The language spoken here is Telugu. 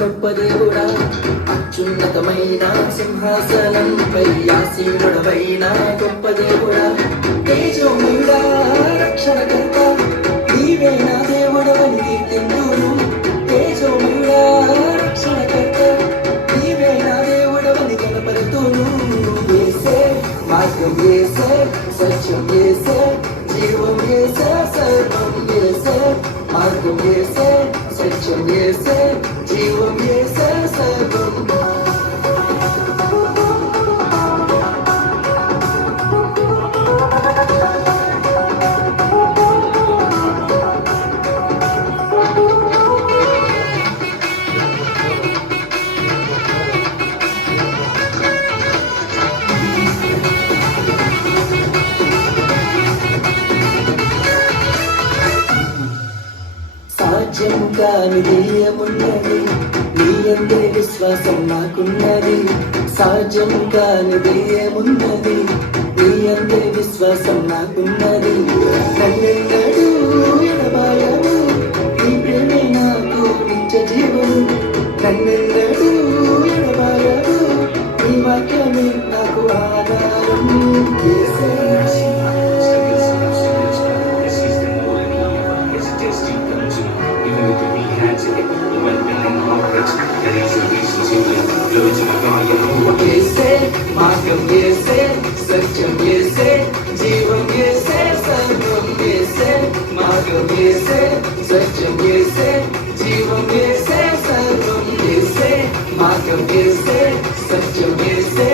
గొప్ప దేవుడా అత్యున్నతమైన సింహాసనంపై ఆసీనుడవైన గొప్ప దేవుడా తేజోమయుడా రక్షణకర్త నీవే నా దేవుడవని కీర్తింతును తేజోమయుడా రక్షణకర్త నీవే నా దేవుడవని కనపరుతును యేసే మార్గం యేసే సత్యం యేసే జీవం యేసే సర్వం యేసే మార్గం యేసే సత్యం యేసే జీవం యేసే సర్వం సాధ్యం కానిది ఏమున్నది నీ అందే విశ్వాసం నాకున్నది సాధ్యం కానిది ఏమున్నది నీ అందే విశ్వాసం నాకున్నది నన్నెన్నడూ ఎడబాయవు నీ ప్రేమే నాకు నిత్య జీవము నన్నెన్నడూ ఎడబాయవు నీ వాక్యమే నాకు ఆధారం యేసే యేసే మార్గం యేసే సత్యం యేసే జీవం యేసే సర్వం యేసే మార్గం యేసే సత్యం యేసే జీవం యేసే సర్వం యేసే మార్గం యేసే సత్యం యేసే